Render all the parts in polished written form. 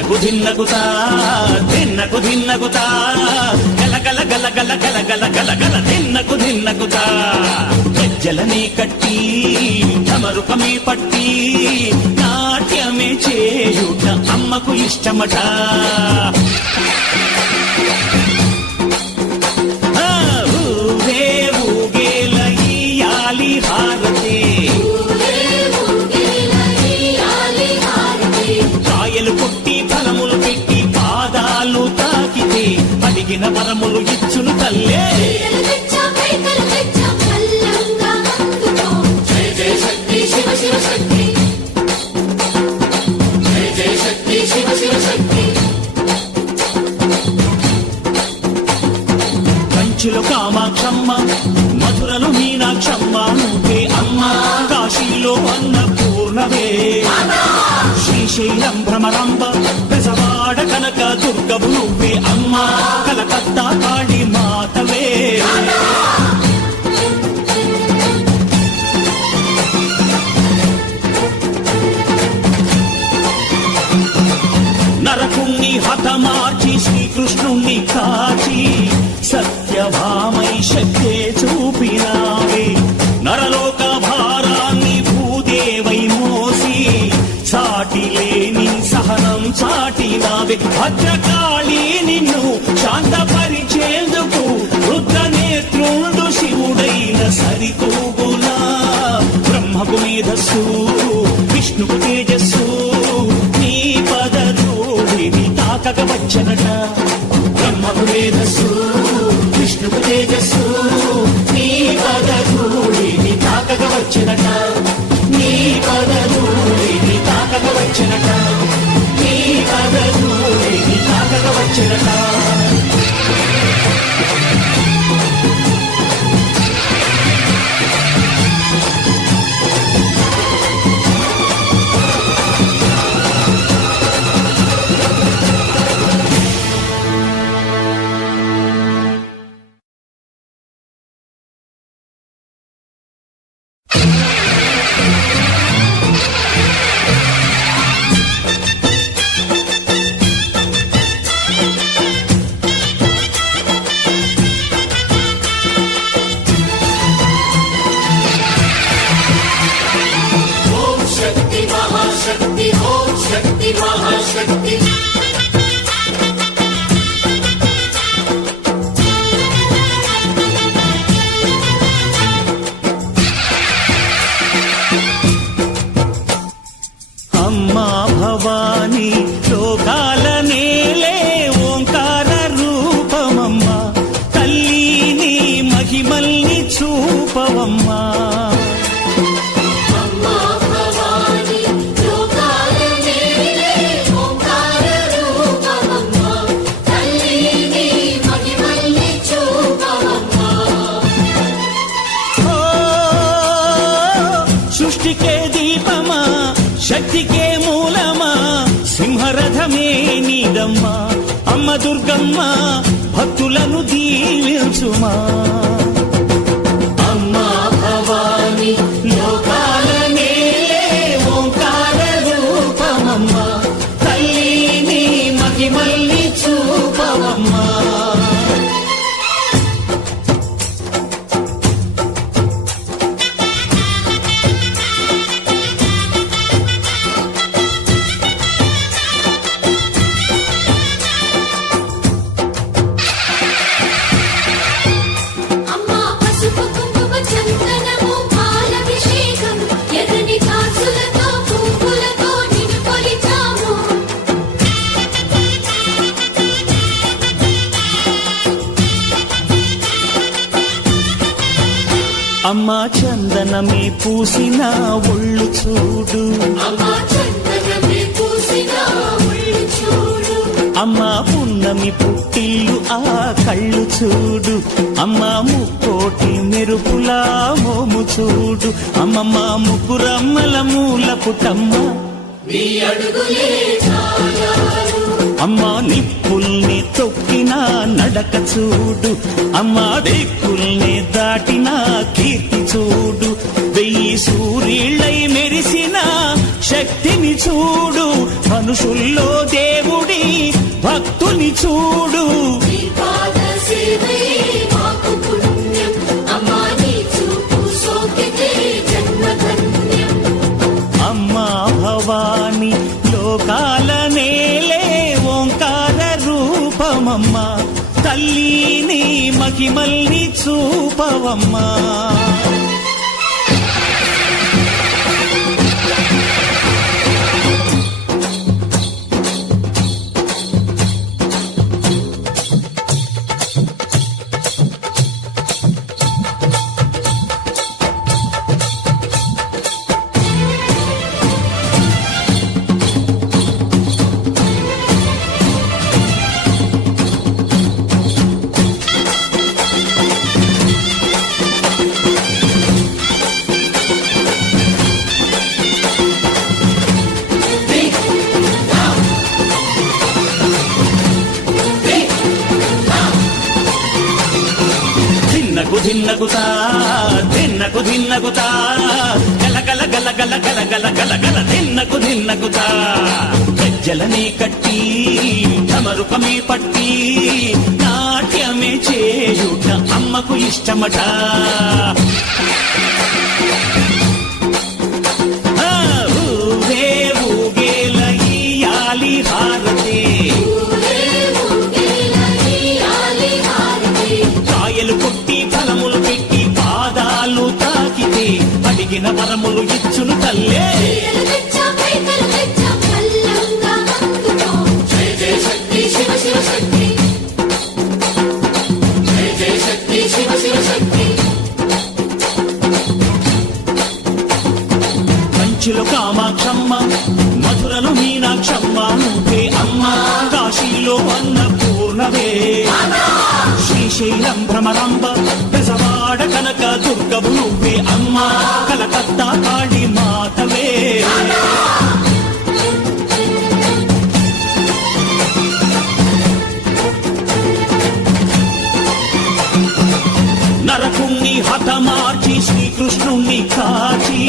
దిన్నకు దిన్నకుతా దిన్నకు దిన్నకుతా గల గల గల గల గల గల గల గల దిన్నకు దిన్నకుతా గజ్జలనే కట్టి చమరుకమే పట్టి నాట్యమే చేయుట అమ్మకు ఇష్టమట. ఊరే ఊగేల ఇయ్యాలి హారతి కాయలు కొట్టి ఫలములు పెట్టి పాదాలు తాకితే అడిగిన వరములు ఇచ్చును తల్లే. కంచిలో కామాక్షమ్మ, మధురలో మీనాక్షమ్మ నువ్వే అమ్మ, కాశీలో అన్నపూర్ణవే, శ్రీశైలం భ్రమరంబ, పెసవాడ కనక దుర్గవు నువ్వే అమ్మ, కలకత్తా కాళీ మాతవే. నరకుణ్ణి హతమార్చి శ్రీకృష్ణుణ్ణి కాచి సత్యభామై శక్తే చూపినావే, నరలోక భారాన్ని భూదేవై మోసి సాటి లేని సహనం చాటినావే. భద్రకాళి నిన్ను శాంతపరిచేందుకు రుద్రనేత్రుండు శివుడైన సరితూగునా, బ్రహ్మకు మేధస్సు విష్ణుకు తేజస్సు నీ పదధూళిని తాకక వచ్చనట. బ్రహ్మకు మేధస్సు విష్ణుకు తేజస్సు నీ పదధూళిని తాకక వచ్చనట, నీ పదధూళిని తాకక వచ్చనట, నీ పదధూళిని తాకక వచ్చనట. అమ్మా భవాని లోకాల నేలే ఓంకార రూపమమ్మా, తల్లిని మహిమల్ని చూపవమ్మా. సృష్టికే దీపమా శక్తికే మూలమా, సింహరథమే నీదమ్మా అమ్మ దుర్గమ్మ, భక్తులను దీవించుమా. అమ్మా భవాని లోకాల నేలే ఓంకార రూపమమ్మా, తల్లిని మహిమల్ని చూపవమ్మా. అమ్మా చందనమే పూసిన ఒళ్ళు చూడు, అమ్మా పున్నమి పుట్టిల్లు ఆ కళ్ళు చూడు, అమ్మా ముక్కోటి మెరుపులా మోము చూడు, అమ్మమ్మ ముగ్గురమ్మల మూల పుట్టమ్మ, అమ్మా నిప్పుల్ని తొక్కిన నడక చూడు, అమ్మా దిక్కుల్ని దాటిన కీర్తి చూడు, 1000 సూర్యుళ్ళై మెరిసిన శక్తిని చూడు, మనుషుల్లో దేవుడు భక్తుని చూడు. అమ్మా భవాని లోకాల నేలే ఓంకార రూపమమ్మా, తల్లిని మహిమల్ని చూపవమ్మా. ధిన్నకుతా ధిన్నకు ధిన్నకుతా గల గల గల గల గల గల గల గల ధిన్నకుతా. గజ్జలనే కట్టి ఢమరుకమే పట్టి నాట్యమే చేయుట అమ్మకు ఇష్టమట. ఊరే ఊగేల ఇయ్యాలి హారతి, కాయలు కొట్టి ఫలములు పెట్టి పాదాలు తాకితే అడిగిన వరములు ఇచ్చును తల్లే. కంచిలో కామాక్షమ్మ, మధురలో మీనాక్షమ్మ నువ్వే అమ్మ, కాశీలో అన్నపూర్ణవే, శ్రీశైలం భ్రమరాంబ, పెసవాడ కనక దుర్గవు నువ్వే అమ్మా, కలకత్తా కాళీ మాతవే. నరకుణ్ణి హతమార్చి శ్రీకృష్ణుణ్ణి కాచి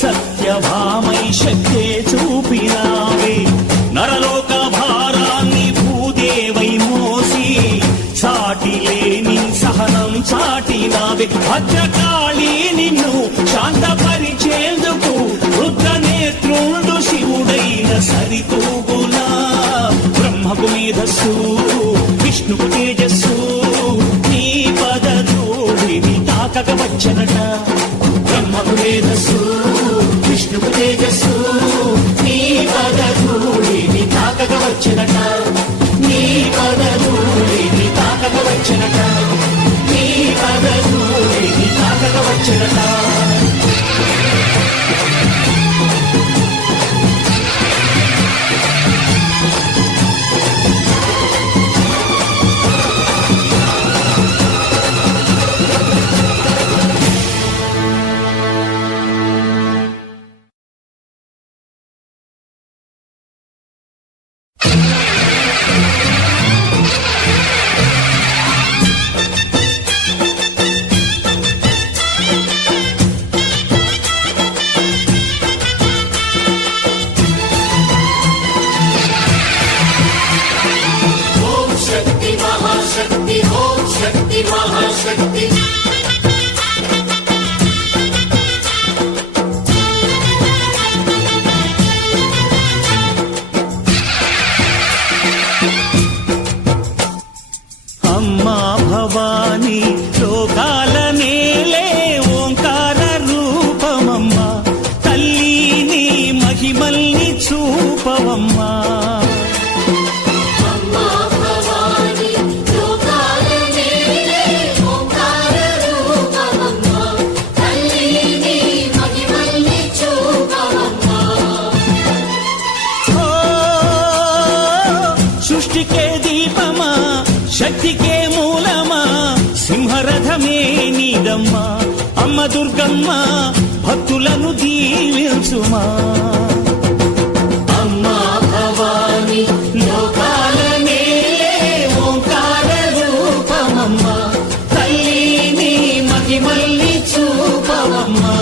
సత్యభామై శక్తే చూపినావే, నరలోక భారాన్ని భూదేవై మోసి సాటి లేని సహనం చాటినావే. భద్రకాళి నిన్ను శాంతపరిచేందుకు రుద్రనేత్రుండు శివుడైన సరితూగునా. బ్రహ్మకు మేధస్సు విష్ణుకు తేజస్సు నీ పదధూళిని తాకక వచ్చనట. బ్రహ్మకు మేధస్సు విష్ణుకు తేజస్సు నీ పదధూళిని తాకక వచ్చనట. నీ పదధూళిని తాకక వచ్చనట. నీ పదధూళిని తాకక వచ్చనట. అమ్మా భవాని లోకాల నేలే ఓంకార రూపమమ్మా, తల్లిని మహిమల్ని చూపవమ్మా. సృష్టికే దీపమా, శక్తికే మూలమా, సింహరథమే నీదమ్మా. అమ్మ దుర్గమ్మ భక్తులను దీవించుమా. అమ్మా భవాని లోకాల నేలే ఓంకార రూపమమ్మా, తల్లిని మహిమల్ని చూపవమ్మా.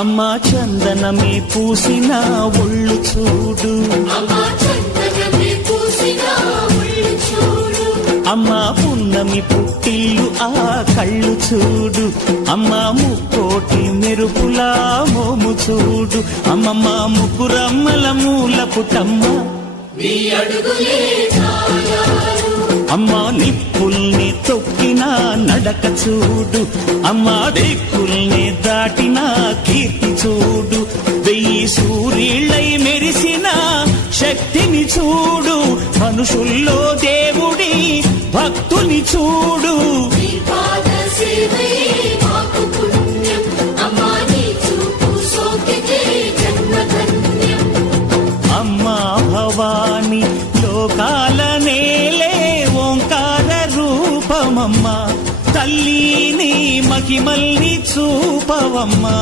అమ్మా చందనమే పూసిన ఒళ్ళు చూడు, అమ్మా పున్నమి పుట్టిల్లు ఆ కళ్ళు చూడు, అమ్మా ముక్కోటి మెరుపులా మోము చూడు, అమ్మమ్మ ముగ్గురమ్మల మూల పుటమ్మ, అమ్మా నిప్పుల్ని తొక్కిన నడక చూడు, అమ్మా దిక్కుల్ని దాటిన కీర్తి చూడు, 1000 సూర్యుళ్ళై మెరిసిన శక్తిని చూడు, మనుషుల్లో దేవుడి భక్తుని చూడు. అమ్మా భవాని లోకాల నేలే ఓంకార రూపమమ్మా, తల్లిని మహిమల్ని చూపవమ్మా.